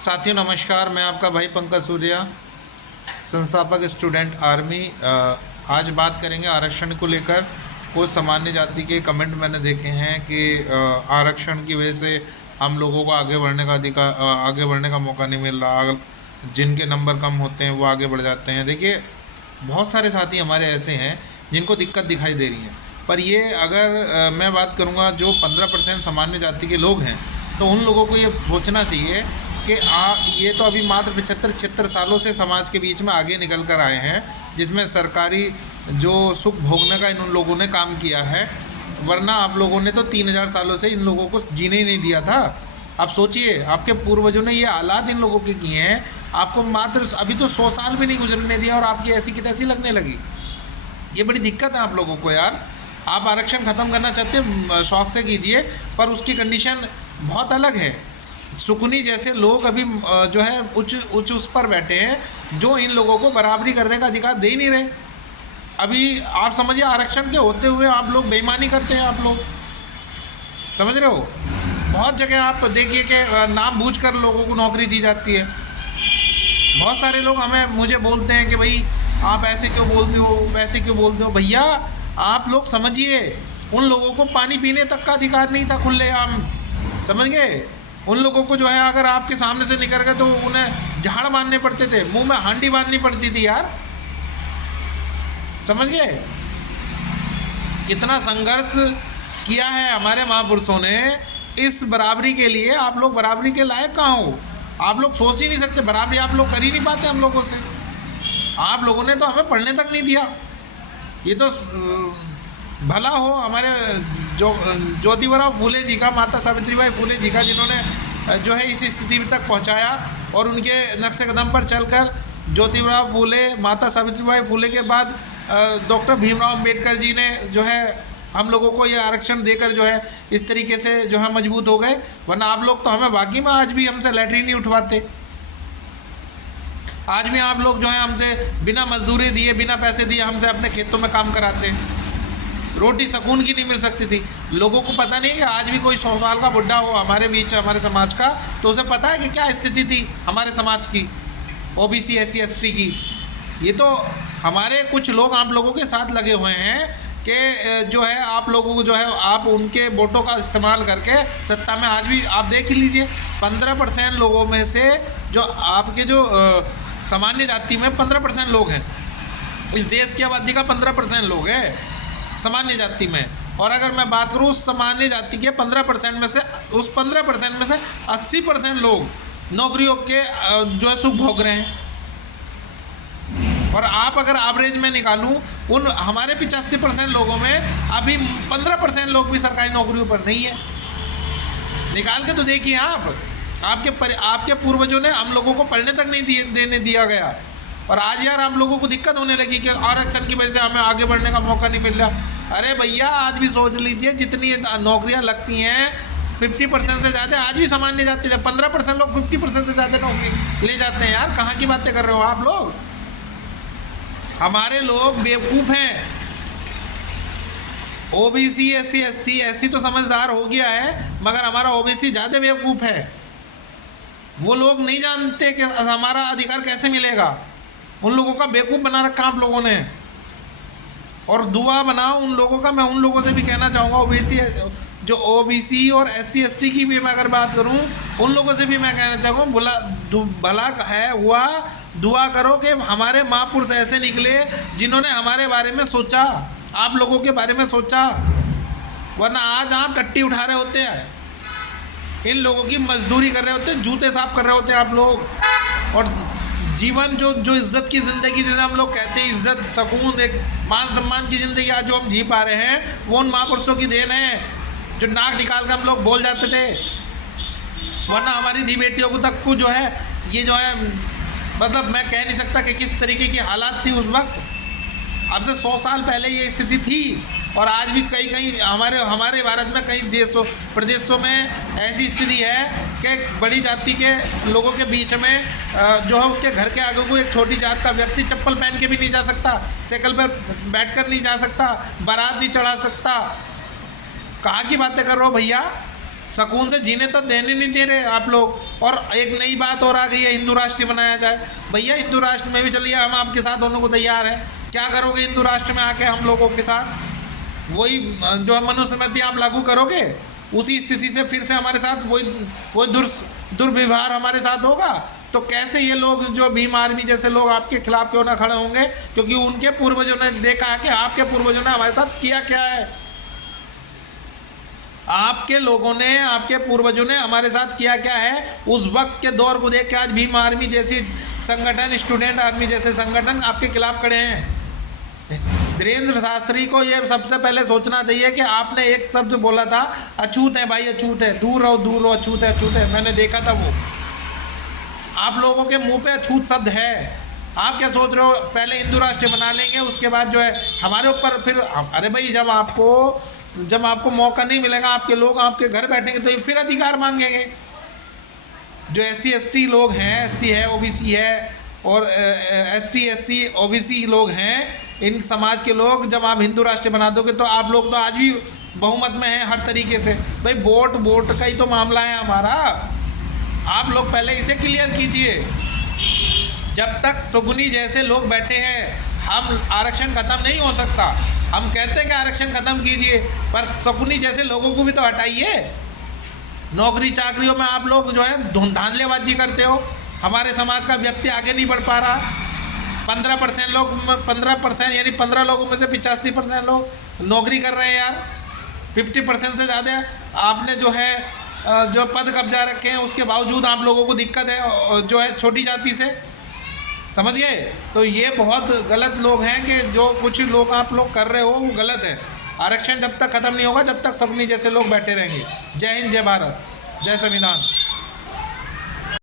साथियों नमस्कार, मैं आपका भाई पंकज सूर्या, संस्थापक स्टूडेंट आर्मी। आज बात करेंगे आरक्षण को लेकर। कुछ सामान्य जाति के कमेंट मैंने देखे हैं कि आरक्षण की वजह से हम लोगों को आगे बढ़ने का अधिकार, आगे बढ़ने का मौका नहीं मिल रहा। जिनके नंबर कम होते हैं वो आगे बढ़ जाते हैं। देखिए, बहुत सारे साथी हमारे ऐसे हैं जिनको दिक्कत दिखाई दे रही है, पर ये अगर मैं बात करूँगा जो 15% सामान्य जाति के लोग हैं, तो उन लोगों को ये सोचना चाहिए कि ये तो अभी मात्र 75-76 सालों से समाज के बीच में आगे निकल कर आए हैं, जिसमें सरकारी जो सुख भोगने का इन लोगों ने काम किया है, वरना आप लोगों ने तो 3000 सालों से इन लोगों को जीने ही नहीं दिया था। आप सोचिए, आपके पूर्वजों ने ये हालात इन लोगों के किए हैं, आपको मात्र अभी तो 100 साल भी नहीं गुजरने दिया और आपकी ऐसी की तैसी लगने लगी। ये बड़ी दिक्कत है आप लोगों को यार। आप आरक्षण ख़त्म करना चाहते हो, शौक से कीजिए, पर उसकी कंडीशन बहुत अलग है। सुकनी जैसे लोग अभी जो है उच्च उस पर बैठे हैं, जो इन लोगों को बराबरी करने का अधिकार दे ही नहीं रहे। अभी आप समझिए, आरक्षण के होते हुए आप लोग बेईमानी करते हैं। आप लोग समझ रहे हो, बहुत जगह आप देखिए कि नाम बूझकर लोगों को नौकरी दी जाती है। बहुत सारे लोग मुझे बोलते हैं कि भाई आप ऐसे क्यों बोलते हो, वैसे क्यों बोलते हो। भैया आप लोग समझिए, उन लोगों को पानी पीने तक का अधिकार नहीं था खुलेआम, समझ गए। उन लोगों को जो है, अगर आपके सामने से निकल गए तो उन्हें झाड़ बांधने पड़ते थे, मुंह में हांडी बांधनी पड़ती थी यार, समझ गए। कितना संघर्ष किया है हमारे महापुरुषों ने इस बराबरी के लिए। आप लोग बराबरी के लायक कहाँ हो? आप लोग सोच ही नहीं सकते, बराबरी आप लोग कर ही नहीं पाते हम लोगों से। आप लोगों ने तो हमें पढ़ने तक नहीं दिया। ये तो भला हो हमारे ज्योतिबा फूले जी का, माता सावित्रीबाई फूले जी का, जिन्होंने जो है इस स्थिति तक पहुंचाया, और उनके नक्शे कदम पर चलकर ज्योतिबा फूले, माता सावित्रीबाई फूले के बाद डॉक्टर भीमराव अंबेडकर जी ने जो है हम लोगों को ये आरक्षण देकर जो है इस तरीके से जो है मजबूत हो गए। वरना आप लोग तो हमें बाकी में आज भी हमसे लैटरिन नहीं उठवाते। आज भी आप लोग जो है हमसे बिना मजदूरी दिए, बिना पैसे दिए हमसे अपने खेतों में काम कराते। रोटी सकून की नहीं मिल सकती थी। लोगों को पता नहीं कि आज भी कोई 100 साल का बुढ़ा हो हमारे बीच, हमारे समाज का, तो उसे पता है कि क्या स्थिति थी हमारे समाज की, ओबीसी SC ST की। ये तो हमारे कुछ लोग आप लोगों के साथ लगे हुए हैं कि जो है आप लोगों को जो है आप उनके वोटों का इस्तेमाल करके सत्ता में, आज भी आप देख ही लीजिए 15% लोगों में से जो आपके जो सामान्य जाति में 15% लोग हैं। इस देश की आबादी का 15% लोग हैं सामान्य जाति में। और अगर मैं बात करूँ उस सामान्य जाति के 15% में से, उस 15% में से 80% लोग नौकरियों के जो है सुख भोग रहे हैं। और आप अगर एवरेज में निकालूं, उन हमारे 85% लोगों में अभी 15% लोग भी सरकारी नौकरियों पर नहीं है। निकाल के तो देखिए आप, आपके पूर्वजों ने हम लोगों को पढ़ने तक नहीं देने दिया गया, और आज यार आप लोगों को दिक्कत होने लगी कि आरक्षण की वजह से हमें आगे बढ़ने का मौका नहीं मिल रहा। अरे भैया, आज भी सोच लीजिए, जितनी नौकरियां लगती हैं 50% से ज़्यादा आज भी सामान्य जाते हैं। 15% लोग 50% से ज़्यादा नौकरी ले जाते हैं यार। कहाँ की बातें कर रहे हो आप लोग? हमारे लोग बेवकूफ़ हैं। OBC SC ST तो समझदार हो गया है, मगर हमारा OBC ज़्यादा बेवकूफ़ है। वो लोग नहीं जानते कि हमारा अधिकार कैसे मिलेगा। उन लोगों का बेवकूफ़ बना रखा आप लोगों ने। और दुआ बनाओ उन लोगों का। मैं उन लोगों से भी कहना चाहूँगा, OBC और SC ST की भी मैं अगर बात करूँ, उन लोगों से भी मैं कहना चाहूँगा, भला है हुआ, दुआ करो कि हमारे महापुरुष ऐसे निकले जिन्होंने हमारे बारे में सोचा, आप लोगों के बारे में सोचा। वरना आज आप टट्टी उठा रहे होते हैं, इन लोगों की मजदूरी कर रहे होते हैं, जूते साफ कर रहे होते हैं आप लोग। और जीवन जो इज़्ज़त की ज़िंदगी, जिसे हम लोग कहते हैं इज़्ज़त, सुकून, एक मान सम्मान की ज़िंदगी आज जो हम जी पा रहे हैं, वो उन महापुरुषों की देन है जो नाक निकाल कर हम लोग बोल जाते थे। वरना हमारी धी बेटियों को तक को जो है ये जो है, मतलब मैं कह नहीं सकता कि किस तरीके की हालात थी उस वक्त। अब से 100 साल पहले ये स्थिति थी, और आज भी कई हमारे भारत में कई देशों प्रदेशों में ऐसी स्थिति है कि बड़ी जाति के लोगों के बीच में जो है उसके घर के आगे को एक छोटी जात का व्यक्ति चप्पल पहन के भी नहीं जा सकता, साइकिल पर बैठकर नहीं जा सकता, बारात नहीं चढ़ा सकता। कहाँ की बातें कर रहे हो भैया? सुकून से जीने तो देने नहीं दे रहे आप लोग। और एक नई बात और आ गई है, हिंदू राष्ट्र बनाया जाए। भैया हिंदू राष्ट्र में भी चलिए, हम आपके साथ दोनों को तैयार हैं। क्या करोगे हिंदू राष्ट्र में आके हम लोगों के साथ? वही जो है मनुस्मृति आप लागू करोगे, उसी स्थिति से फिर से हमारे साथ वही दुर्व्यवहार हमारे साथ होगा। तो कैसे ये लोग जो भीम आर्मी जैसे लोग आपके खिलाफ क्यों ना खड़े होंगे? क्योंकि उनके पूर्वजों ने देखा है कि आपके पूर्वजों ने हमारे साथ किया क्या है। आपके लोगों ने, आपके पूर्वजों ने हमारे साथ किया क्या है, उस वक्त के दौर को देख के आज भीम आर्मी जैसी संगठन, स्टूडेंट आर्मी जैसे संगठन आपके खिलाफ खड़े हैं। धीरेन्द्र शास्त्री को ये सबसे पहले सोचना चाहिए कि आपने एक शब्द बोला था, अछूत है भाई, अछूत है, दूर रहो, अछूत है, अछूत है। मैंने देखा था वो आप लोगों के मुंह पे अछूत शब्द है। आप क्या सोच रहे हो, पहले हिंदू राष्ट्र बना लेंगे, उसके बाद जो है हमारे ऊपर फिर, अरे भाई जब आपको मौका नहीं मिलेगा, आपके लोग आपके घर बैठेंगे तो फिर अधिकार मांगेंगे। जो SC ST लोग हैं, SC है, OBC है, और ST SC OBC लोग हैं, इन समाज के लोग, जब आप हिंदू राष्ट्र बना दोगे तो आप लोग तो आज भी बहुमत में हैं हर तरीके से। भाई वोट का ही तो मामला है हमारा। आप लोग पहले इसे क्लियर कीजिए। जब तक सुगुनी जैसे लोग बैठे हैं, हम आरक्षण खत्म नहीं हो सकता। हम कहते हैं कि आरक्षण खत्म कीजिए, पर शकुनी जैसे लोगों को भी तो हटाइए। नौकरी चाकरियों में आप लोग जो है धांधलेबाजी करते हो। हमारे समाज का व्यक्ति आगे नहीं बढ़ पा रहा। 15% यानी 15 लोगों में से 85% लोग नौकरी कर रहे हैं यार। 50% से ज़्यादा आपने जो है जो पद कब्जा रखे हैं, उसके बावजूद आप लोगों को दिक्कत है जो है छोटी जाति से। समझ गए? तो ये बहुत गलत लोग हैं कि जो कुछ लोग आप लोग कर रहे हो वो गलत है। आरक्षण जब तक ख़त्म नहीं होगा, जब तक सबनी जैसे लोग बैठे रहेंगे। जय हिंद, जय भारत, जय संविधान।